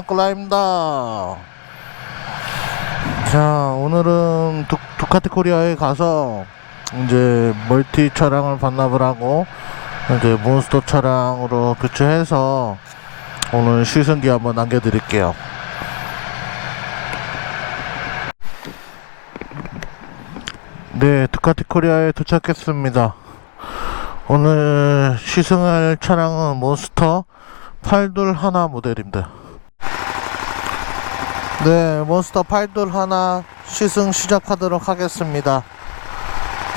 안녕하세요 강남클라입니다. 자 오늘은 두, 두카티 코리아에 가서 이제 멀티 차량을 반납을 하고 이제 몬스터 차량으로 교체해서 오늘 시승기 한번 남겨드릴게요. 네 두카티 코리아에 도착했습니다. 오늘 시승할 차량은 몬스터 8둘 하나 모델입니다. 네, 몬스터 8둘 하나 시승 시작하도록 하겠습니다.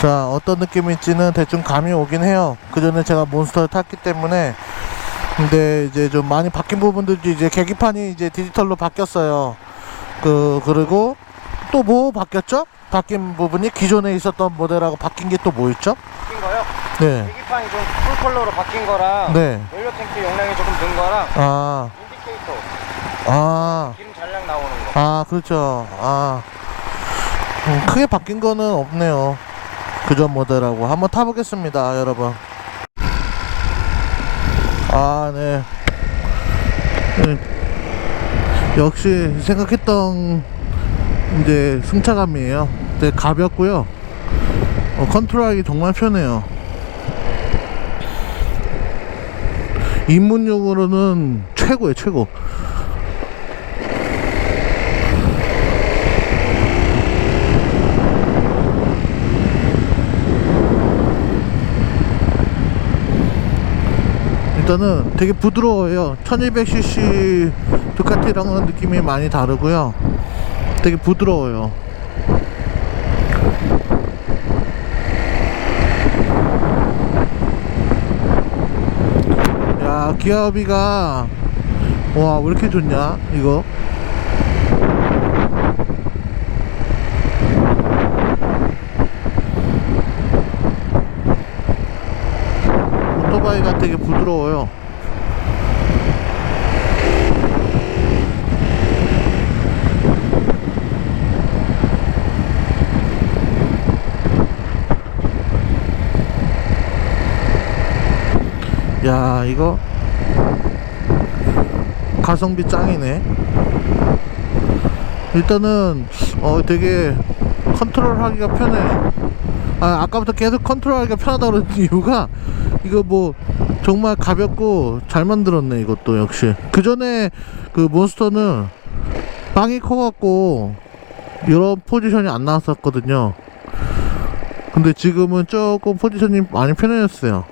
자, 어떤 느낌일지는 대충 감이 오긴 해요. 그 전에 제가 몬스터를 탔기 때문에. 근데 이제 좀 많이 바뀐 부분들도 이제 계기판이 이제 디지털로 바뀌었어요. 그, 그리고 또 뭐 바뀌었죠? 바뀐 부분이 기존에 있었던 모델하고 바뀐 게 또 뭐 있죠? 바뀐 거요? 네. 계기판이 좀 풀컬러로 바뀐 거랑 네. 연료 탱크 용량이 조금 는 거랑 아, 인디케이터 아. 기름 아 그렇죠. 아. 음, 크게 바뀐 거는 없네요. 그전 모델하고. 한번 타보겠습니다 여러분. 아네. 네. 역시 생각했던 이제 승차감이에요. 되게 가볍고요. 어, 컨트롤하기 정말 편해요. 입문용으로는 최고예요 최고 일단은 되게 부드러워요. 1200cc 두카티랑은 느낌이 많이 다르고요. 되게 부드러워요. 야 기아비가 와 왜 이렇게 좋냐 이거 오토바이가 되게 부드러워요. 야, 이거 가성비 짱이네. 일단은 어 되게 컨트롤하기가 편해. 아, 아까부터 계속 컨트롤하기가 편하다 그랬던 이유가 이거 뭐 정말 가볍고 잘 만들었네 이것도 역시. 그 전에 그 몬스터는 빵이 커갖고 이런 포지션이 안 나왔었거든요. 근데 지금은 조금 포지션이 많이 편해졌어요.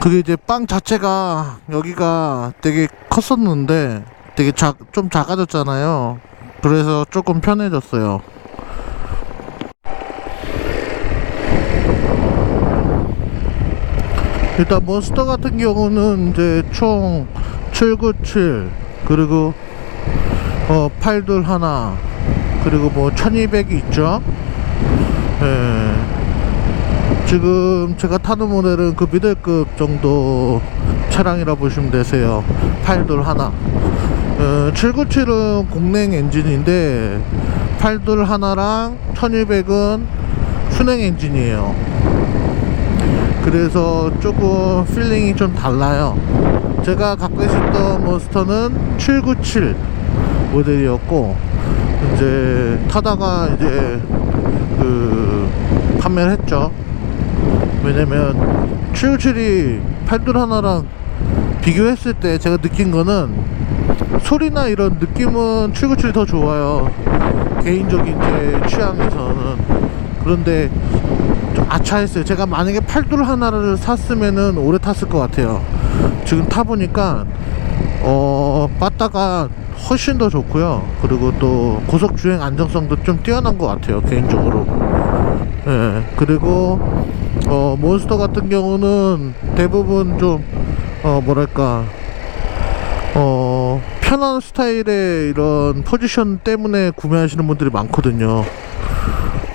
그게 이제 빵 자체가 여기가 되게 컸었는데 되게 작, 좀 작아졌잖아요. 그래서 조금 편해졌어요 일단 몬스터 같은 경우는 이제 총 797 그리고 어 8둘 하나 그리고 뭐 1200이 있죠? 예. 지금 제가 타는 모델은 그 미들급 정도 차량이라 보시면 되세요. 8둘 하나. 어, 797은 공냉 엔진인데 8둘 하나랑 1200은 순행 엔진이에요 그래서 조금 필링이 좀 달라요. 제가 갖고 있었던 몬스터는 797 모델이었고 이제 타다가 이제 그 판매를 했죠. 왜냐면 797이 8둘 하나랑 비교했을 때 제가 느낀 거는 소리나 이런 느낌은 797이 더 좋아요. 개인적인 제 취향에서는. 그런데 좀 아차했어요. 제가 만약에 팔돌 하나를 샀으면은 오래 탔을 것 같아요. 지금 타보니까 어 빠따가 훨씬 더 좋고요. 그리고 또 고속 주행 안정성도 좀 뛰어난 것 같아요. 개인적으로. 예. 그리고 어 몬스터 같은 경우는 대부분 좀 어 뭐랄까 어 편한 스타일의 이런 포지션 때문에 구매하시는 분들이 많거든요.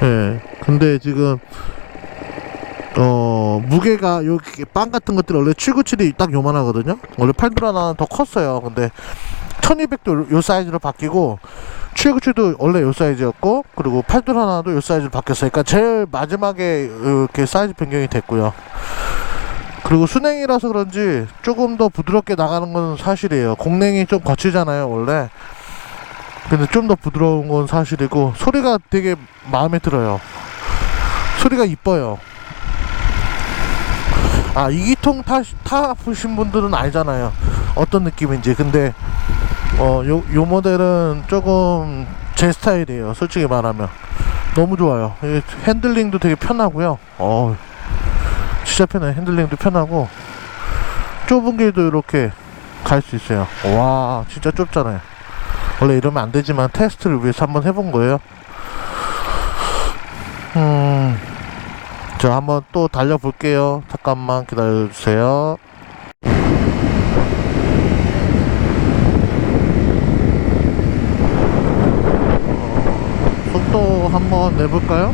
예. 근데 지금 어 무게가 여기 빵 같은 것들이 원래 797이 딱 요만하거든요 원래 8들 하나는 더 컸어요 근데 1200도 요 사이즈로 바뀌고 797도 원래 요 사이즈였고 그리고 8들 하나도 요 사이즈로 바뀌었어요 그러니까 제일 마지막에 이렇게 사이즈 변경이 됐고요 그리고 순행이라서 그런지 조금 더 부드럽게 나가는 건 사실이에요. 공냉이 좀 거치잖아요, 원래. 근데 좀 더 부드러운 건 사실이고 소리가 되게 마음에 들어요. 소리가 이뻐요. 아 이기통 타 타보신 분들은 알잖아요. 어떤 느낌인지. 근데 어 요 요 모델은 조금 제 스타일이에요. 솔직히 말하면 너무 좋아요. 이 핸들링도 되게 편하고요. 어 진짜 편해. 핸들링도 편하고 좁은 길도 이렇게 갈 수 있어요. 와 진짜 좁잖아요. 원래 이러면 안 되지만 테스트를 위해서 한번 해본 거예요. 음, 자 한번 또 달려볼게요. 잠깐만 기다려주세요. 어, 속도 한번 내볼까요?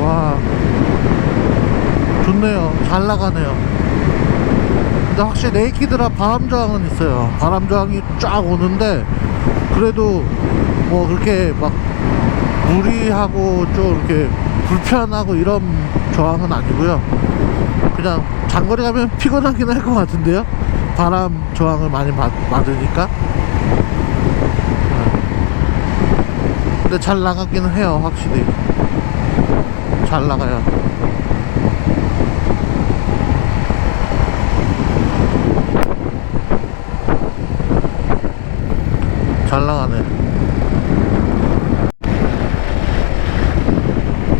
와 좋네요 잘 나가네요 근데 네이키드라 바람 저항은 있어요. 바람 저항이 쫙 오는데 그래도 뭐 그렇게 막 무리하고 좀 이렇게 불편하고 이런 저항은 아니고요. 그냥 장거리 가면 피곤하긴 할 것 같은데요. 바람 저항을 많이 받, 받으니까. 네. 근데 잘 나가기는 해요 확실히. 잘 나가요. 잘 나가네.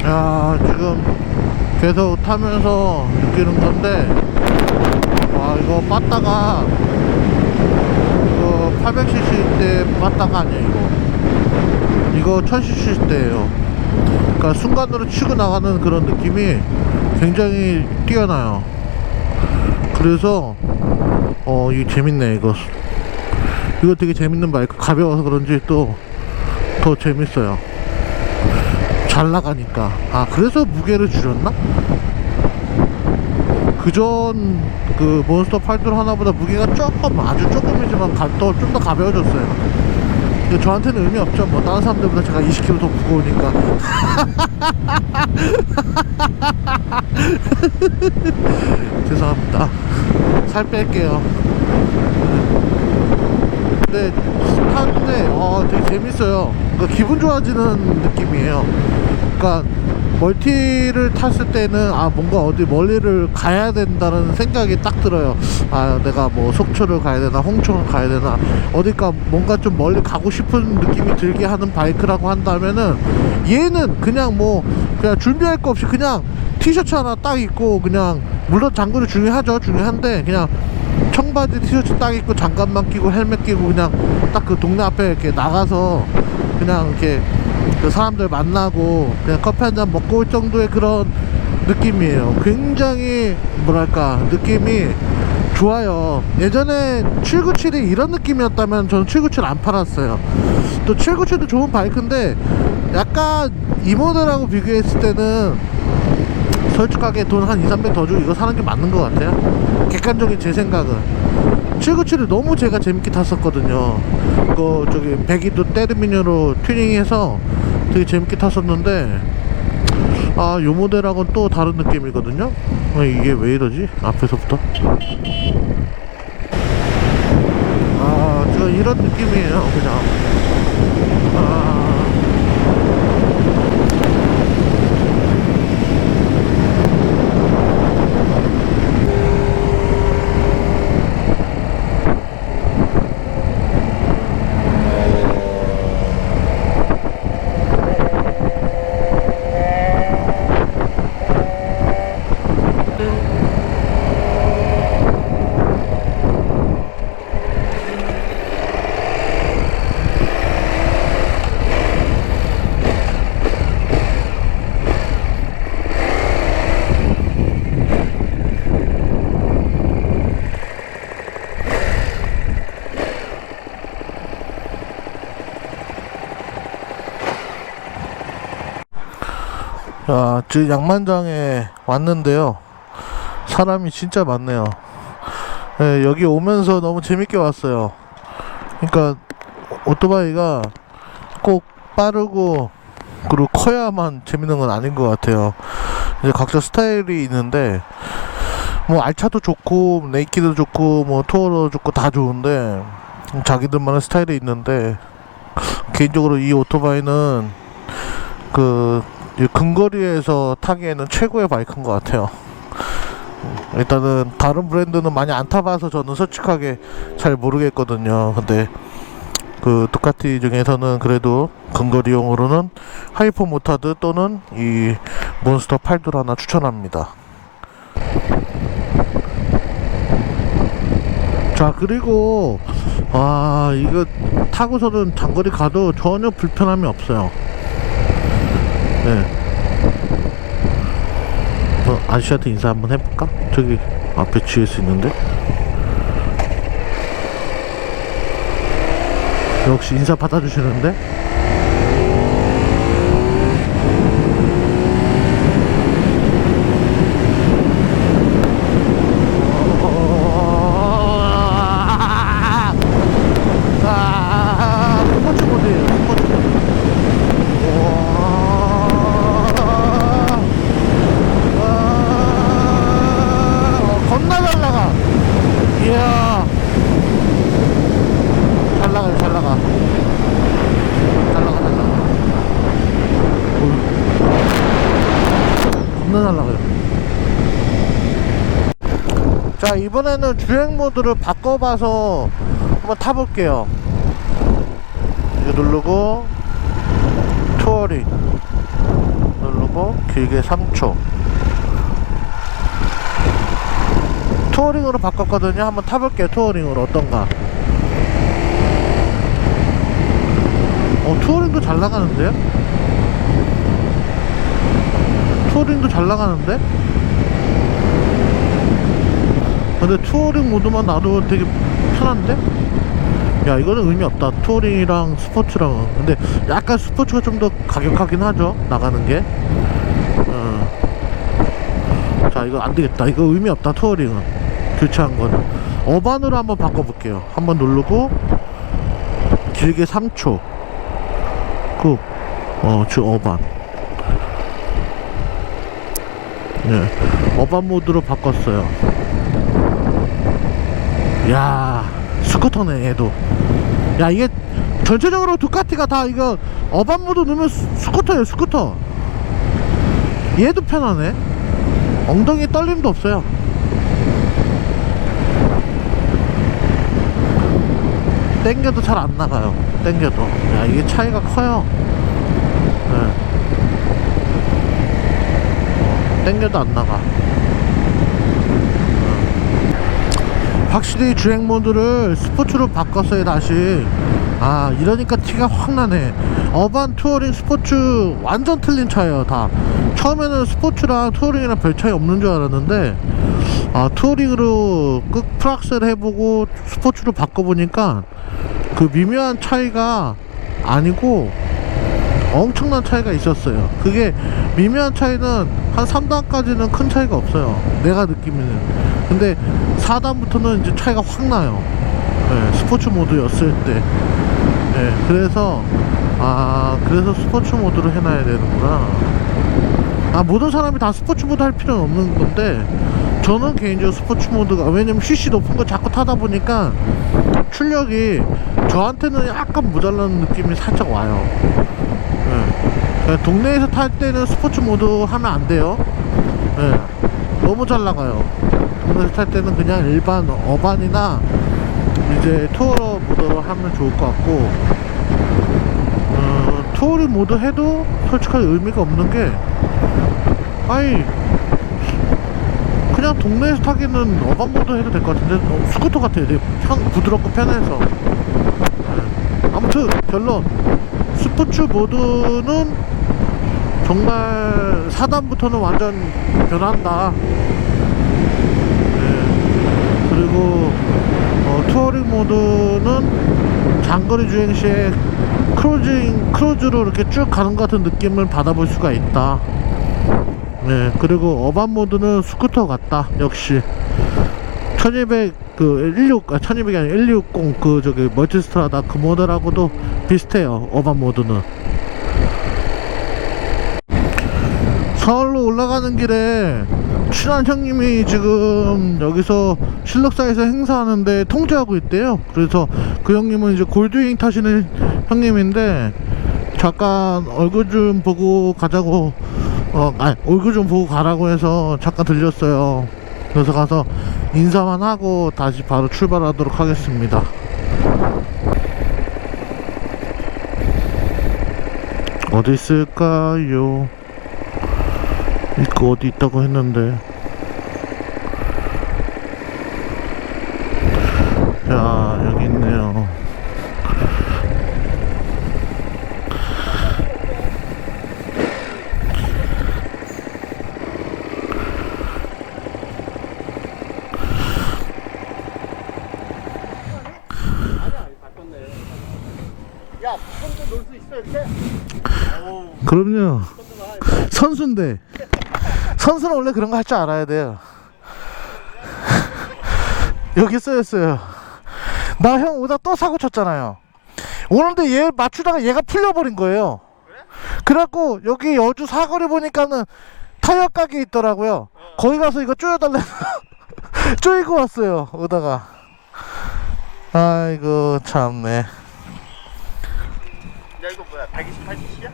야, 지금 계속 타면서 느끼는 건데, 와, 이거 빠따가, 이거 800cc 때 빠따가 아니야, 이거. 이거 1000cc 때예요 그러니까 순간으로 치고 나가는 그런 느낌이 굉장히 뛰어나요. 그래서 어 이게 재밌네 이거. 이거 되게 재밌는 바이크 가벼워서 그런지 또 더 재밌어요. 잘 나가니까. 아 그래서 무게를 줄였나? 그전 그 몬스터 8들 하나보다 무게가 조금 아주 조금이지만 또좀 더 가벼워졌어요. 저한테는 의미 없죠. 뭐 다른 사람들보다 제가 20kg 더 무거우니까. 죄송합니다. 살 뺄게요. 근데 타는데 어, 되게 재밌어요. 그러니까 기분 좋아지는 느낌이에요. 그러니까 멀티를 탔을 때는 아 뭔가 어디 멀리를 가야 된다는 생각이 딱 들어요. 아 내가 뭐 속초를 가야 되나 홍천을 가야 되나 어디가 뭔가 좀 멀리 가고 싶은 느낌이 들게 하는 바이크라고 한다면은 얘는 그냥 뭐 그냥 준비할 거 없이 그냥 티셔츠 하나 딱 입고 그냥 물론 장구도 중요하죠 중요한데 그냥 청바지 티셔츠 딱 입고 장갑만 끼고 헬멧 끼고 그냥 딱 그 동네 앞에 이렇게 나가서 그냥 이렇게 그 사람들 만나고 그냥 커피 한 잔 먹고 올 정도의 그런 느낌이에요. 굉장히 뭐랄까 느낌이 좋아요. 예전에 797이 이런 느낌이었다면 저는 797 안 팔았어요. 또 797도 좋은 바이크인데 약간 이 모델하고 비교했을 때는 솔직하게 돈 한 2, 300 더 주고 이거 사는 게 맞는 것 같아요. 객관적인 제 생각은. 797을 너무 제가 재밌게 탔었거든요. 그 저기 배기도 때르미니로 튜닝해서 되게 재밌게 탔었는데 아 요 모델하고는 또 다른 느낌이거든요. 아, 이게 왜 이러지? 앞에서부터. 아, 저 이런 느낌이에요, 그냥. 아. 아, 지금 양만장에 왔는데요. 사람이 진짜 많네요. 예, 여기 오면서 너무 재밌게 왔어요. 그러니까 오토바이가 꼭 빠르고 그리고 커야만 재밌는 건 아닌 것 같아요. 이제 각자 스타일이 있는데 뭐 알차도 좋고 네이키도 좋고 뭐 투어도 좋고 다 좋은데 자기들만의 스타일이 있는데 개인적으로 이 오토바이는 그이 근거리에서 타기에는 최고의 바이크인 것 같아요. 일단은 다른 브랜드는 많이 안 타봐서 저는 솔직하게 잘 모르겠거든요. 근데 그 두카티 중에서는 그래도 근거리용으로는 하이퍼 모타드 또는 이 몬스터 8둘 하나 추천합니다. 자 그리고 아 이거 타고서는 장거리 가도 전혀 불편함이 없어요. 네. 어, 아저씨한테 인사 한번 해볼까? 저기 앞에 GS 있는데. 역시 인사 받아주시는데. 아, 스포츠 모드예요, 스포츠 모드. 우와. 와, 어, 겁나 잘 나가. 이야. 잘 나가요, 잘 나가. 잘 나가, 잘 나가. 어휴. 겁나 잘 나가요. 자, 이번에는 주행 모드를 바꿔봐서 한번 타볼게요. 이거 누르고, 투어링. 누르고 길게 3초. 투어링으로 바꿨거든요. 한번 타볼게요 투어링으로. 어떤가. 어 투어링도 잘 나가는데요 투어링도 잘 나가는데 근데 투어링 모드만 놔도 되게 편한데? 야 이거는 의미 없다. 투어링이랑 스포츠랑. 근데 약간 스포츠가 좀 더 가격하긴 하죠 나가는 게. 어. 자 이거 안 되겠다. 이거 의미 없다 투어링은. 교체한 거는. 어반으로 한번 바꿔볼게요. 한번 누르고 길게 3초. 꾹어주 어반. 네. 어반 모드로 바꿨어요 야 스쿠터네 얘도. 야 이게 전체적으로 두카티가 다 이거 어반 모드 넣으면 스- 스쿠터예요 스쿠터. 얘도 편하네. 엉덩이 떨림도 없어요. 땡겨도 잘 안 나가요 땡겨도. 야 이게 차이가 커요. 네. 어, 땡겨도 안 나가 확실히 주행 모드를 스포츠로 바꿨어요 다시. 아 이러니까 티가 확 나네. 어반 투어링 스포츠 완전 틀린 차예요 다. 처음에는 스포츠랑 투어링이랑 별 차이 없는 줄 알았는데 아 투어링으로 끝 프락셀 해보고 스포츠로 바꿔보니까 그 미묘한 차이가 아니고 엄청난 차이가 있었어요. 그게 미묘한 차이는 한 3단까지는 큰 차이가 없어요. 내가 느끼면은. 근데 4단부터는 이제 차이가 확 나요 네, 스포츠 모드였을 때 네, 그래서 아 그래서 스포츠 모드로 해놔야 되는구나 아 모든 사람이 다 스포츠 모드 할 필요는 없는 건데 저는 개인적으로 스포츠 모드가 왜냐면 CC 높은 거 자꾸 타다 보니까 출력이 저한테는 약간 모자라는 느낌이 살짝 와요 네. 그러니까 동네에서 탈 때는 스포츠 모드 하면 안 돼요 네. 너무 잘 나가요 동네에서 탈 때는 그냥 일반 어반이나 이제 투어 모드로 하면 좋을 것 같고 어, 투어링 모드 해도 솔직하게 의미가 없는 게 아니 그냥 동네에서 타기는 어반 모드 해도 될 것 같은데 어, 스쿠터 같아요 되게 편, 부드럽고 편해서 네. 아무튼 결론 스포츠 모드는 정말 4단부터는 완전 변한다 네. 그리고 어, 투어링 모드는 장거리 주행 시에 크루징 크루즈로 이렇게 쭉 가는 것 같은 느낌을 받아볼 수가 있다. 네 그리고 어반 모드는 스쿠터 같다. 역시. 1200 그 16, 아 1200이 아니라 160 그 저기 멀티스트라다. 그 모델하고도 비슷해요 어반 모드는 서울로 올라가는 길에 친한 형님이 지금 여기서 실력사에서 행사하는데 통제하고 있대요. 그래서 그 형님은 이제 골드윙 타시는 형님인데 잠깐 얼굴 좀 보고 가자고 어 아니 얼굴 좀 보고 가라고 해서 잠깐 들렸어요. 그래서 가서 인사만 하고 다시 바로 출발하도록 하겠습니다. 어디 있을까요 이거 어디 있다고 했는데. 야 여기 있네요? 그럼요. 선수인데 선수는 원래 그런 거 할 줄 알아야 돼요. 여기 써였어요. 나 형 오다 또 사고 쳤잖아요. 오는데 얘 맞추다가 얘가 풀려버린 거예요. 그래갖고 여기 여주 사거리 보니까는 타이어 가게 있더라고요. 거기 가서 이거 쪼여달래. 쪼이고 왔어요 오다가. 아이고 참네. 야 이거 뭐야? 128cc야?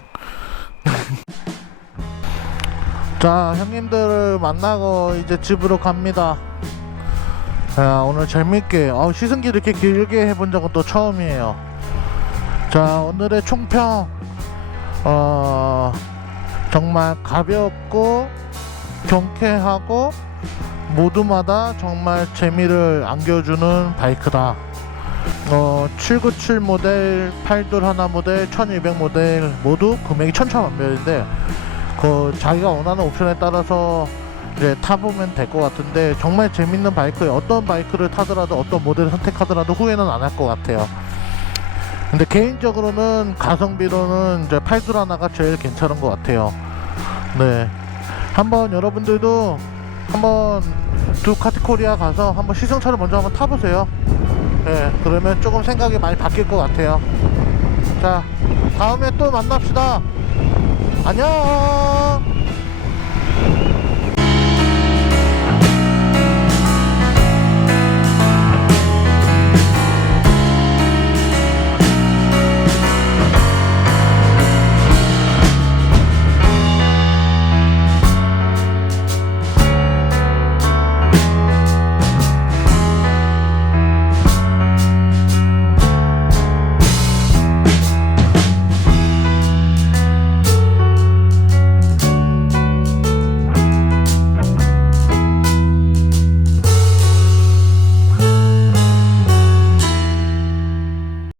자 형님들을 만나고 이제 집으로 갑니다. 자 오늘 재밌게 어, 시승기 이렇게 길게 해본 적은 또 처음이에요. 자 오늘의 총평. 어 정말 가볍고 경쾌하고 모두마다 정말 재미를 안겨주는 바이크다. 어, 797 모델, 8돌 하나 모델, 1200 모델 모두 금액이 천차만별인데 그 자기가 원하는 옵션에 따라서 이제 타보면 될 것 같은데 정말 재밌는 바이크에 어떤 바이크를 타더라도 어떤 모델을 선택하더라도 후회는 안 할 것 같아요. 근데 개인적으로는 가성비로는 이제 8돌 하나가 제일 괜찮은 것 같아요. 네, 한번 여러분들도 한번 두카티 코리아 가서 한번 시승차를 먼저 한번 타보세요. 네, 그러면 조금 생각이 많이 바뀔 것 같아요. 자, 다음에 또 만납시다. 안녕.